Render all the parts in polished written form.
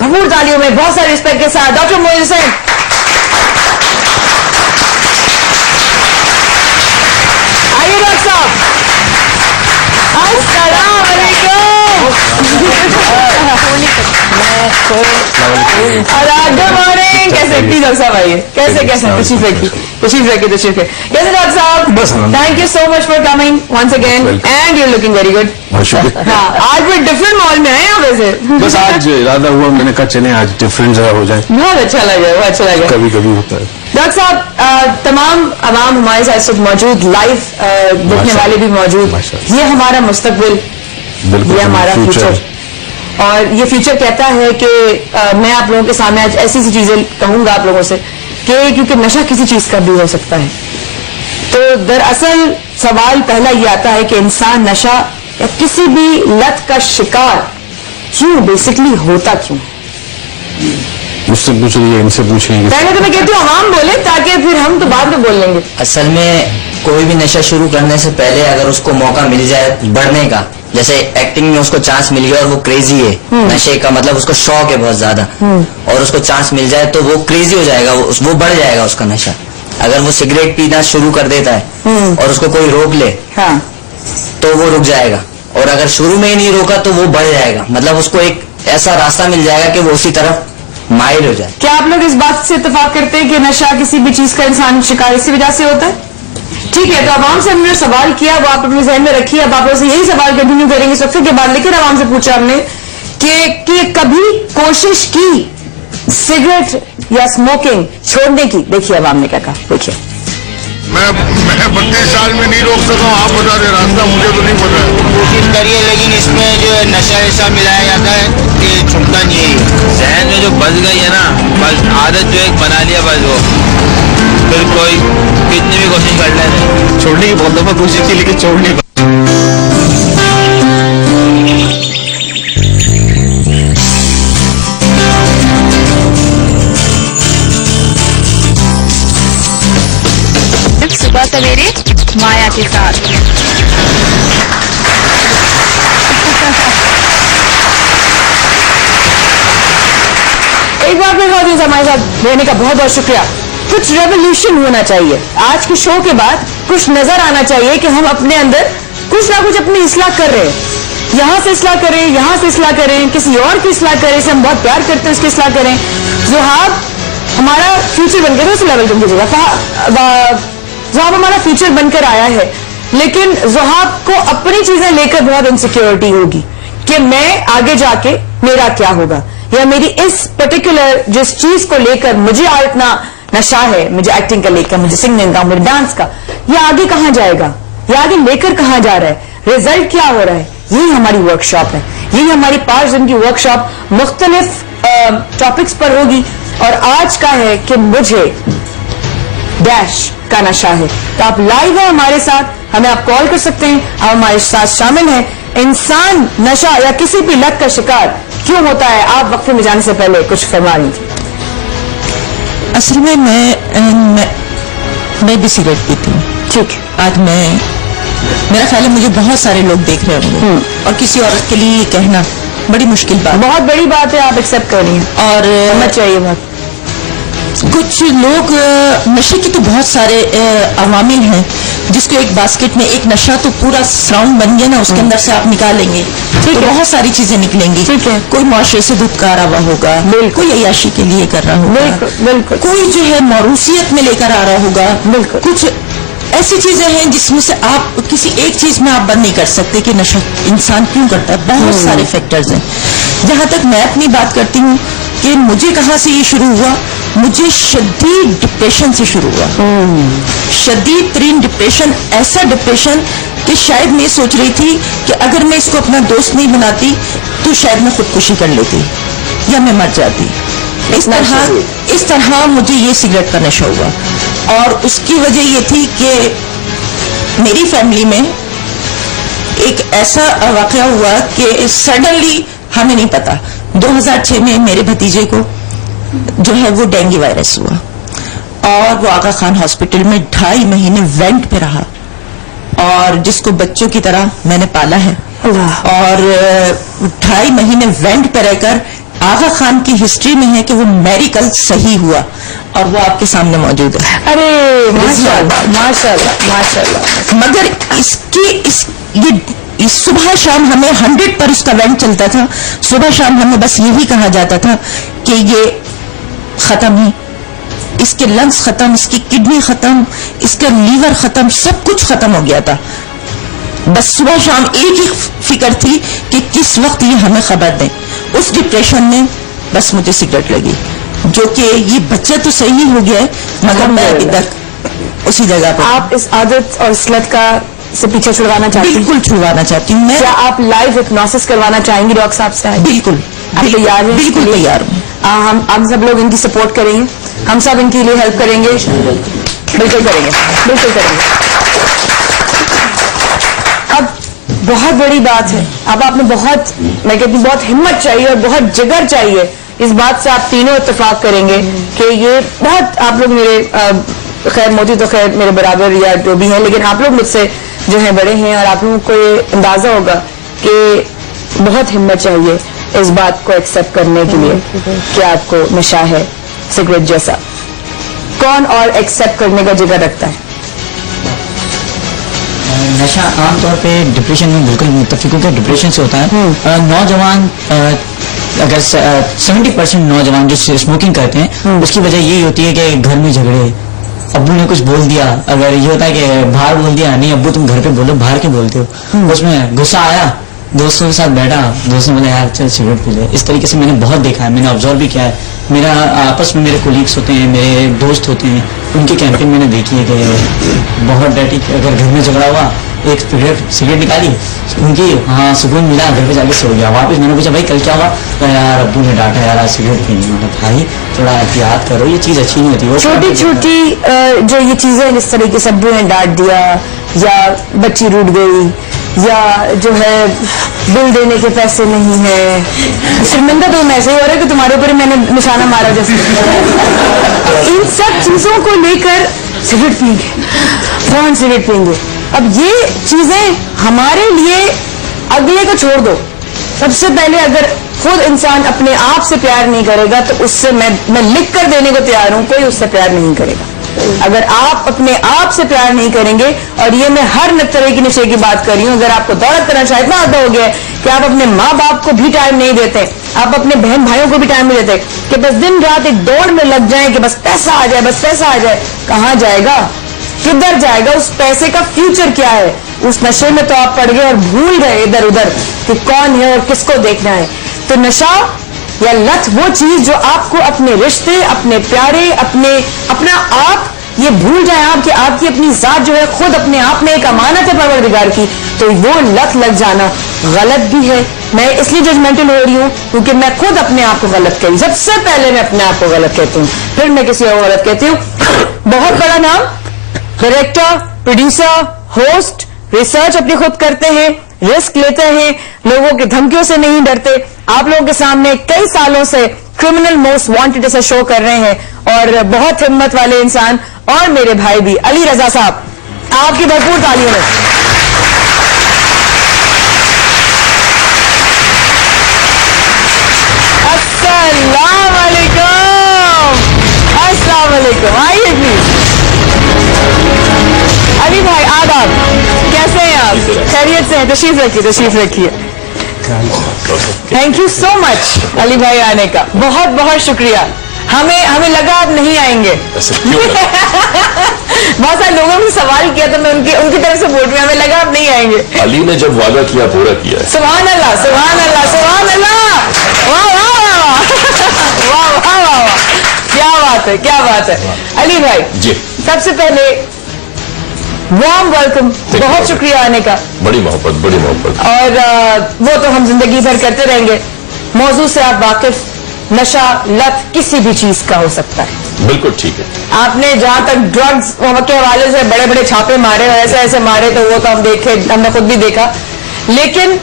भरपूर तालियों में बहुत सारे रिस्पेक्ट के साथ डॉक्टर मोइन हुसैन। आइए डॉक्टर साहब। अस्सलाम वालेकुम। Good morning. कैसे प्लीज डॉक्टर साहब आइए। कैसे तशरीफ रखिए कैसे डॉक्टर साहब? Thank you so much for coming once again and you looking very good. हाँ, आज भी डिफरेंट मॉल में आए आप वैसे। बस आज इरादा हुआ, मैंने कहा चले आज डिफरेंट जगह हो जाए। बहुत अच्छा लगा कभी कभी होता है। डॉक्टर साहब, तमाम अवाम हमारे साथ सब मौजूद, लाइव देखने वाले भी मौजूद। ये हमारा मुस्तकबिल, ये हमारा फ्यूचर, और ये फ्यूचर कहता है कि मैं आप लोगों के सामने आज ऐसी सी चीजें कहूंगा आप लोगों से कि क्योंकि नशा किसी चीज का भी हो सकता है। तो दरअसल सवाल पहला ये आता है कि इंसान नशा या किसी भी लत का शिकार क्यों बेसिकली होता क्यों? मुझसे पूछ रही है, इनसे पूछेंगे। पहले तो मैं कहती हूँ आवाम बोले, ताकि फिर हम तो बाद में बोल लेंगे। असल में कोई भी नशा शुरू करने से पहले अगर उसको मौका मिल जाए बढ़ने का, जैसे एक्टिंग में उसको चांस मिल गया और वो क्रेजी है नशे का, मतलब उसको शौक है बहुत ज्यादा, और उसको चांस मिल जाए तो वो क्रेजी हो जाएगा, वो बढ़ जाएगा उसका नशा। अगर वो सिगरेट पीना शुरू कर देता है और उसको कोई रोक ले तो वो रुक जाएगा, और अगर शुरू में ही नहीं रोका तो वो बढ़ जाएगा, मतलब उसको एक ऐसा रास्ता मिल जाएगा कि वो उसी तरफ माइल हो जाए। क्या आप लोग इस बात से इत्तेफाक करते हैं कि नशा किसी भी चीज का इंसान शिकार इसी वजह से होता है? ठीक है, तो आवाम से हमने सवाल किया, वो आप अपने जहन में रखिए। अब आप लोग से यही सवाल कंटिन्यू करेंगे इस वक्त के बाद, लेकिन आवाम से पूछा हमने कि कभी कोशिश की सिगरेट या स्मोकिंग छोड़ने की? देखिए आवाम ने क्या कहा, देखिए। मैं 32 साल में नहीं रोक सका, आप बता दे रास्ता, मुझे तो नहीं पता है। कोशिश करिए, लेकिन इसमें जो नशा ऐसा मिलाया जाता है कि छूटता नहीं है। जहन में जो बस गई है ना, बस आदत जो एक बना लिया, बस वो फिर कोई कितनी भी कोशिश कर ले। छोड़ने की बहुत दफा कोशिश की, लेकिन छोड़ नहीं। सुबह सवेरे माया के साथ। एक बार फिर हमारे साथ रहने का बहुत बहुत शुक्रिया। कुछ रेवोल्यूशन होना चाहिए आज के शो के बाद, कुछ नजर आना चाहिए कि हम अपने अंदर कुछ ना कुछ अपनी इस्लाह कर रहे हैं। यहाँ से इस्लाह करें, यहाँ से इस्लाह करें, किसी और की इस्लाह करें, इसे हम बहुत प्यार करते हैं उसकी इस्लाह करें। ज़ुहाब हमारा फ्यूचर बन गया, उस लेवल पर कीजिएगा। ज़ुहाब हमारा फ्यूचर बनकर आया है, लेकिन ज़ुहाब को अपनी चीजें लेकर बहुत इनसिक्योरिटी होगी कि मैं आगे जाके मेरा क्या होगा, या मेरी इस पर्टिकुलर जिस चीज को लेकर मुझे इतना नशा है, मुझे एक्टिंग का लेकर, मुझे सिंगिंग का, मुझे डांस का, ये आगे कहाँ जाएगा, ये आगे लेकर कहाँ जा रहा है, रिजल्ट क्या हो रहा है। यही हमारी वर्कशॉप है, यही हमारी 5 दिन की वर्कशॉप मुख्तलिफ टॉपिक्स पर होगी। और आज का है कि मुझे डैश का नशा है। तो आप लाइव हैं हमारे साथ, हमें आप कॉल कर सकते हैं, आप हमारे साथ शामिल हैं। इंसान नशा या किसी भी लत का शिकार क्यों होता है? आप वक्फे में जाने से पहले कुछ फरमा रही थी। असल में मैं भी सिगरेट पीती हूँ। ठीक, आज मेरा ख्याल है मुझे बहुत सारे लोग देख रहे होंगे, और किसी औरत के लिए ये कहना बड़ी मुश्किल बात, बहुत बड़ी बात है, आप एक्सेप्ट कर रही हैं और समझ चाहिए बात। कुछ लोग नशे के तो बहुत सारे अवामिल हैं, जिसको एक बास्केट में एक नशा तो पूरा सराउंड बन गया ना, उसके अंदर से आप निकालेंगे तो बहुत सारी चीजें निकलेंगी। ठीक है, कोई मुआशरे से धुतकारा हुआ होगा, कोई अय्याशी के लिए कर रहा होगा, बिल्कुल, कोई जो है मौरूसियत में लेकर आ रहा होगा, बिल्कुल। कुछ ऐसी चीजें हैं जिसमें से आप किसी एक चीज में आप बंद नहीं कर सकते कि नशा इंसान क्यों करता है। बहुत सारे फैक्टर्स हैं। जहां तक मैं अपनी बात करती हूँ कि मुझे कहाँ से ये शुरू हुआ, मुझे शदीद डिप्रेशन से शुरू हुआ। शदीद तरीन डिप्रेशन, ऐसा डिप्रेशन कि शायद मैं सोच रही थी कि अगर मैं इसको अपना दोस्त नहीं बनाती तो शायद मैं खुदकुशी कर लेती या मैं मर जाती। इस तरह मुझे ये सिगरेट का नशा हुआ, और उसकी वजह ये थी कि मेरी फैमिली में एक ऐसा वाकया हुआ कि सडनली, हमें नहीं पता, 2006 में मेरे भतीजे को जो है वो डेंगू वायरस हुआ, और वो आगा खान हॉस्पिटल में 2.5 महीने वेंट पे रहा, और जिसको बच्चों की तरह मैंने पाला है, और 2.5 महीने वेंट पे रहकर आगा खान की हिस्ट्री में है कि वो मेरिकल सही हुआ और वो आपके सामने मौजूद है. अरे माशाल्लाह माशाल्लाह माशाल्लाह. मगर इस सुबह शाम हमें 100 पर उसका रैंक चलता था. सुबह शाम हमें बस यही कहा जाता था कि ये खत्म है, इसके लंग्स खत्म, इसकी किडनी खत्म, इसका लीवर खत्म, सब कुछ खत्म हो गया था. बस सुबह शाम एक ही फिक्र थी कि किस वक्त ये हमें खबर दें. उस डिप्रेशन में बस मुझे सिगरेट लगी, जो कि ये बच्चा तो सही हो गया है मगर मैं अभी तक उसी जगह पर. आप इस आदत और इस लत का से पीछे छुड़वाना चाहती हैं? बिल्कुल छुड़वाना चाहती हूँ मैं. क्या आप लाइव हिप्नोसिस करवाना चाहेंगी डॉक्टर साहब से? बिल्कुल आप तैयार हैं? बिल्कुल तैयार हूँ. हम सब लोग इनकी सपोर्ट करेंगे, हम सब इनके लिए हेल्प करेंगे. बिल्कुल करेंगे, बिल्कुल करेंगे. अब बहुत बड़ी बात है, अब आपने बहुत, मैं कहती हूँ बहुत हिम्मत चाहिए और बहुत जिगर चाहिए. इस बात से आप तीनों इत्तेफाक करेंगे कि ये बहुत, आप लोग मेरे खैर मोदी तो खैर मेरे बराबर या जो भी हैं, लेकिन आप लोग मुझसे जो है बड़े हैं और आप लोगों को ये अंदाजा होगा कि बहुत हिम्मत चाहिए इस बात को एक्सेप्ट करने के लिए कि आपको नशा है सिगरेट जैसा. कौन और एक्सेप्ट करने का जिगर रखता है? नशा आमतौर पे डिप्रेशन में बिल्कुल मुत्तफिक हूं कि डिप्रेशन से होता है. नौजवान अगर 70% नौजवान जो स्मोकिंग करते हैं उसकी वजह यही होती है कि घर में झगड़े, अब्बू ने कुछ बोल दिया, अगर ये होता है कि बाहर बोल दिया, नहीं अब्बू तुम घर पे बोलो, बाहर के बोलते हो, उसमें गुस्सा आया, दोस्तों के साथ बैठा, दोस्तों ने बोला यार चल सिगरेट पी ले. इस तरीके से मैंने बहुत देखा है, मैंने ऑब्जर्व भी किया है. मेरा आपस में मेरे कोलीग्स होते हैं, मेरे दोस्त होते हैं, उनकी कैंपेन मैंने देखी है कि बहुत डैटी अगर घर में झगड़ा हुआ, एक सिगरेट निकाली उनकी, हाँ सुकून मिला, घर पे जाके सो गया. वापस मैंने पूछा भाई कल क्या हुआ? तो यार अब्बू ने डांटा यार आज सिगरेट पीनी. मतलब भाई थोड़ा एहतियात करो, ये चीज अच्छी नहीं होती. वो छोटी छोटी जो ये चीजें जिस तरीके से अब्बू ने डांट दिया या बच्ची रूठ गई या जो है बिल देने के पैसे नहीं है, शर्मिंदा तो मैं ऐसे ही हो रहा है कि तुम्हारे ऊपर मैंने निशाना मारा जैसे. इन सब चीजों को लेकर सिगरेट पिएंगे, फौरन सिगरेट पिएंगे. अब ये चीजें हमारे लिए, अगले को छोड़ दो, सबसे पहले अगर खुद इंसान अपने आप से प्यार नहीं करेगा तो उससे मैं लिख कर देने को तैयार हूं, कोई उससे प्यार नहीं करेगा. अगर आप अपने आप से प्यार नहीं करेंगे, और ये मैं हर तरह की नशे की बात कर रही हूं, अगर आपको दौलत का नशा इतना ज्यादा हो गया है कि आप अपने माँ बाप को भी टाइम नहीं देते, आप अपने बहन भाइयों को भी टाइम नहीं देते, कि बस दिन रात एक दौड़ में लग जाए कि बस पैसा आ जाए, बस पैसा आ जाए, कहाँ जाएगा, किधर जाएगा? उस पैसे का फ्यूचर क्या है? उस नशे में तो आप पड़ गए और भूल गए इधर उधर कि कौन है और किसको देखना है. तो नशा या लत वो चीज जो आपको अपने रिश्ते, अपने प्यारे, अपना आप ये भूल जाए आप कि आपकी अपनी जात जो है खुद अपने आप में एक अमानत है परवरदिगार की, तो वो लत लग जाना गलत भी है. मैं इसलिए जजमेंटल हो रही हूँ क्योंकि मैं खुद अपने आप को गलत कही. सबसे पहले मैं अपने आप को गलत कहती हूँ, फिर मैं किसी और को गलत कहती हूँ. बहुत बड़ा नाम, डायरेक्टर, प्रोड्यूसर, होस्ट, रिसर्च अपनी खुद करते हैं, रिस्क लेते हैं, लोगों की धमकियों से नहीं डरते. आप लोगों के सामने कई सालों से क्रिमिनल मोस्ट वांटेड ऐसा शो कर रहे हैं और बहुत हिम्मत वाले इंसान, और मेरे भाई भी अली रजा साहब, आपकी भरपूर तालियों में. अस्सलाम वालेकुम, अस्सलाम वालेकुम. आइए प्लीज. अली भाई आदाब, कैसे हैं आप? खैरियत से हैं? तशरीफ रखिए, तशरीफ रखिए. Thank you so much Ali भाई आने का, बहुत बहुत शुक्रिया. हमें लगा आप नहीं आएंगे. बहुत सारे लोगों ने सवाल किया तो मैं उनकी तरफ से बोल रही हूँ, हमें लगा आप नहीं आएंगे. अली ने जब वादा किया पूरा किया. सुभान अल्लाह, सुभान अल्लाह, सुभान अल्लाह. वाह वाह वाह वाह वाह वाह वाह, क्या बात है, क्या बात है. अली भाई जी, सबसे पहले वार्म वेलकम, बहुत शुक्रिया आने का. बड़ी मोहब्बत, बड़ी मोहब्बत. और वो तो हम जिंदगी भर करते रहेंगे. मौजू से आप वाकिफ, नशा लत किसी भी चीज का हो सकता है. बिल्कुल ठीक है. आपने जहां तक ड्रग्स के हवाले से बड़े बड़े छापे मारे, ऐसे ऐसे मारे, तो वो तो हम देखे, हमने खुद भी देखा. लेकिन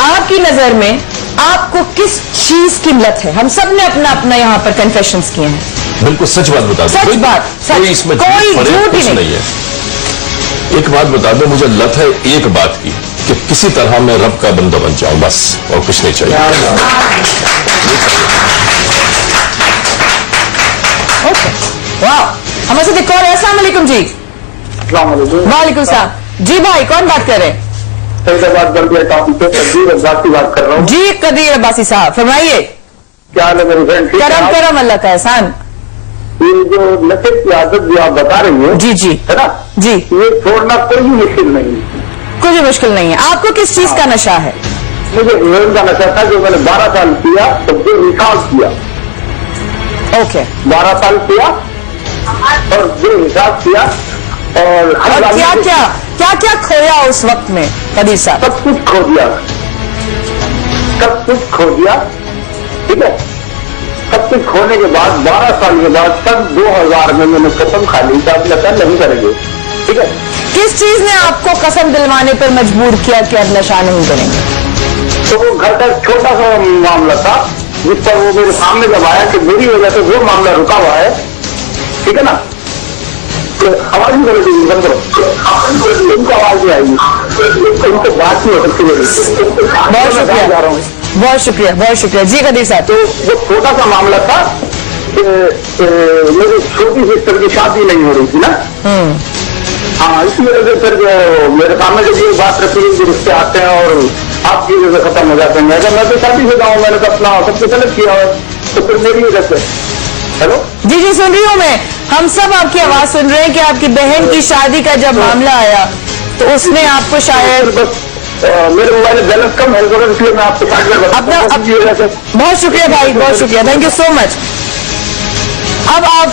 आपकी नजर में आपको किस चीज की लत है? हम सब ने अपना अपना यहाँ पर कन्फेशंस किए हैं. बिल्कुल सच बात बता दो. सच बात, कोई इसमें कोई झूठ ही नहीं है. एक बात बता दो मुझे, लत है एक बात की, कि किसी तरह मैं रब का बंदा बन जाऊं, बस, और कुछ नहीं चाहिए. ओके, वाह. हमारे साथ एक और है. अस्सलाम वालेकुम जी. वालेकुम सलाम जी. भाई कौन बात कर रहे हैं? बात कर रहा हूँ. जी कदीर अब्बासी साहब, फरमाइए. क्या हाल है मेरे फ्रेंड? करम करम, अल्लाह का एहसान. ये जो नशे की आदत जो आप बता रही है, जी जी है ना, जी. ये छोड़ना कोई भी मुश्किल नहीं. कुछ भी मुश्किल नहीं है. आपको किस चीज का नशा है? मुझे हेरोइन का नशा था जो मैंने 12 साल किया, तो बेहिसाब किया. ओके. 12 साल किया और बेहिसाब किया. और और क्या क्या क्या क्या खोया उस वक्त में कदीर साहब? सब कुछ खो दिया, सब कुछ खो दिया. ठीक है, सब कुछ खोने के बाद 12 साल के बाद सन 2000 में मैंने कसम खा ली कि आप नशा नहीं करेंगे. ठीक है. किस चीज ने आपको कसम दिलवाने पर मजबूर किया कि अब नशा नहीं करेंगे? तो वो घर का एक छोटा सा मामला था जिस पर वो मेरे सामने जब आया कि मेरी वजह से वो मामला रुका हुआ है. ठीक है ना, तो आवाज नहीं करेगी, बंद करो, इनको आवाज नहीं आएगी, इनको बात नहीं हो सकती मेरी. बहुत शुक्रिया, जा रहा हूँ. बहुत शुक्रिया, बहुत शुक्रिया जी कदीर साहब. तो वो छोटा सा मामला था कि मेरी छोटी सिस्टर की शादी नहीं हो रही थी ना. हाँ, इसी वजह से फिर मेरे सामने जब ये बात रखी कि रिश्ते आते हैं और आपकी वजह से खत्म हो जाते हैं. अगर मैं तो शादी से जाऊँ, मैंने तो अपना सबसे गलत किया है, तो फिर मेरी वजह से. हेलो जी जी, सुन रही हूँ मैं. हम सब आपकी आवाज सुन रहे हैं कि आपकी बहन की शादी का जब मामला आया तो उसने आपको शायद बस मेरे मोबाइल में बैलेंस कम है, इसलिए मैं आपको अपना बहुत शुक्रिया भाई, बहुत शुक्रिया, थैंक यू सो मच. अब आप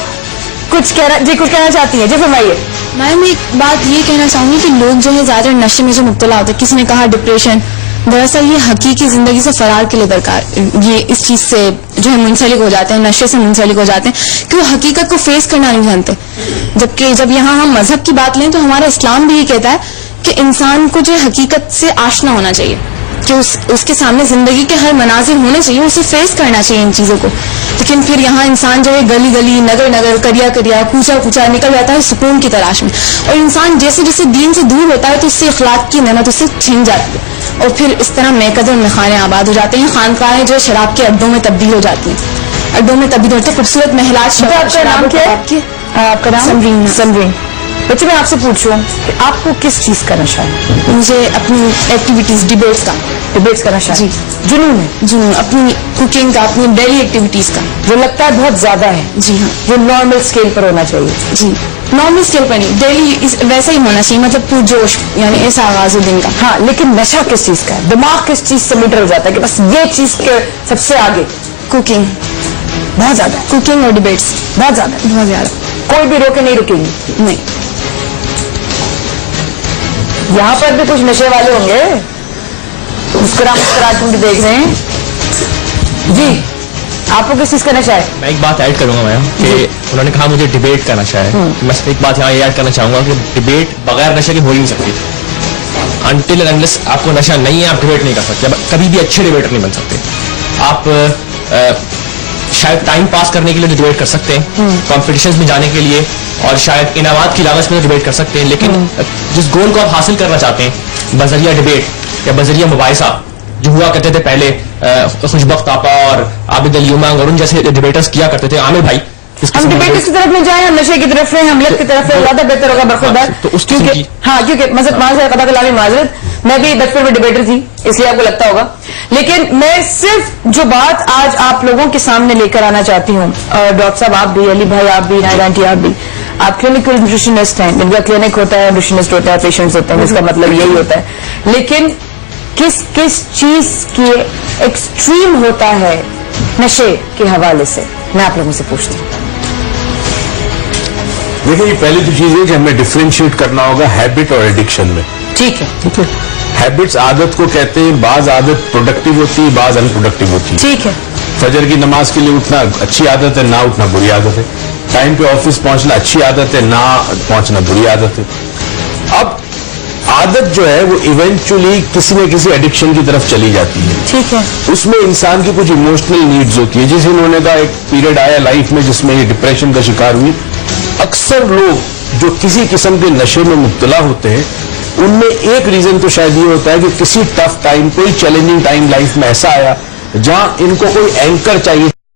कुछ कहना चाहती हैं? जी फरमाइए. मैम एक बात ये कहना चाहूंगी कि लोग जो है ज्यादा नशे में जो मुब्तला होते हैं, किसी ने कहा डिप्रेशन, दरअसल ये हकीकी जिंदगी से फरार के लिए दरकार, ये इस चीज से जो है मुंसलिक हो जाते हैं, नशे से मुंसलिक हो जाते हैं कि वो हकीकत को फेस करना नहीं जानते. जबकि जब यहाँ हम मजहब की बात लें तो हमारा इस्लाम भी ये कहता है कि इंसान को जो है हकीकत से आशना होना चाहिए, कि उसके सामने जिंदगी के हर मनाजिर होने चाहिए, उसे फेस करना चाहिए इन चीजों को. लेकिन फिर यहाँ इंसान जो है गली गली, नगर नगर, करिया करिया, कूचा कूचा निकल जाता है सुकून की तलाश में. और इंसान जैसे जैसे दीन से दूर होता है तो उससे अखलाक की नेमत उससे छीन जाती है और फिर इस तरह मैकदर में खाने आबाद हो जाते हैं. खानकाहें जो शराब के अड्डों में तब्दील हो जाती हैं, अड्डों में तब्दील होते हैं. खूबसूरत महलात. आपका नाम क्या है? आपका नाम? समरीन. समरीन. बच्चे मैं आपसे पूछूं कि आपको किस चीज का नशा है? मुझे अपनी एक्टिविटीज, डिबेट्स का नशा है. जी. जुनून है. जुनून, अपनी कुकिंग का, अपनी डेली एक्टिविटीज का. जो लगता है बहुत ज्यादा है. जी हाँ. जो नॉर्मल स्केल पर होना चाहिए. जी, नॉर्मल स्केल पर नहीं, डेली वैसा ही होना चाहिए, मतलब पुरजोश, यानी ऐसा आगाज हो दिन का. हाँ, लेकिन नशा किस चीज का है? दिमाग किस चीज से मीटर हो जाता है कि बस ये चीज के सबसे आगे? कुकिंग बहुत ज्यादा है. कुकिंग और डिबेट्स बहुत ज्यादा है. बहुत ज्यादा. कोई भी रोके नहीं रुकेगी. नहीं. यहाँ पर भी कुछ नशे वाले होंगे तो मुस्कुरा मुस्कुरा के देख रहे हैं. जी, आपको किस चीज का नशा है? मैं एक बात ऐड करूंगा मैम कि उन्होंने कहा मुझे डिबेट का नशा है. मैं एक बात यहाँ ऐड करना चाहूंगा कि डिबेट बगैर नशे के हो ही नहीं सकती. अनटिल एंड अनलेस आपको नशा नहीं है आप डिबेट नहीं कर सकते. कभी भी अच्छे डिबेटर नहीं बन सकते. आप शायद टाइम पास करने के लिए डिबेट कर सकते हैं, कॉम्पिटिशन्स में जाने के लिए, और शायद इनामात की लालच में डिबेट कर सकते हैं. लेकिन जिस गोल को आप हासिल करना चाहते हैं बजरिया डिबेट या बजरिया मुबाहिसा, जो हुआ करते थे पहले खुशबख्त आपा और आबिद अली उमंग और उन जैसे डिबेटर्स किया करते थे, आमिर भाई, हम डिबेटर्स की तरफ में जाए, हम नशे की तरफ से, हम लत की तरफ से, ज्यादा बेहतर होगा बरखुरदार. तो उस किस्म की क्योंकि माजरत मैं भी बचपन में डिबेटर थी, इसलिए आपको लगता होगा. लेकिन मैं सिर्फ जो बात आज आप लोगों के सामने लेकर आना चाहती हूँ, डॉक्टर साहब आप भी, अली भाई आप भी, नायरा आंटी आप भी, आप क्लिनिकल न्यूट्रिशनिस्ट हैं, जिनका क्लिनिक होता है, न्यूट्रिशनिस्ट होता है, पेशेंट्स होते हैं, जिसका मतलब यही होता है. लेकिन किस किस चीज की एक्सट्रीम होता है नशे के हवाले से, मैं आप लोगों से पूछती हूँ. देखिए, ये पहली तो चीज है कि हमें डिफरेंशिएट करना होगा हैबिट और एडिक्शन में. ठीक है. ठीक है. हैबिट्स आदत को कहते हैं. बाज आदत प्रोडक्टिव होती है, बाज अनप्रोडक्टिव होती है. ठीक है. फजर की नमाज के लिए उठना अच्छी आदत है, ना उठना बुरी आदत है. टाइम पे ऑफिस पहुंचना अच्छी आदत है, ना पहुंचना बुरी आदत है. अब आदत जो है वो इवेंचुअली किसी न किसी एडिक्शन की तरफ चली जाती है. ठीक है. उसमें इंसान की कुछ इमोशनल नीड्स होती है. जैसे उन्होंने कहा एक पीरियड आया लाइफ में जिसमें ये डिप्रेशन का शिकार हुई. अक्सर लोग जो किसी किस्म के नशे में मुब्तला होते हैं उनमें एक रीजन तो शायद ये होता है कि किसी टफ टाइम, कोई चैलेंजिंग टाइम लाइफ में ऐसा आया जहां इनको कोई एंकर चाहिए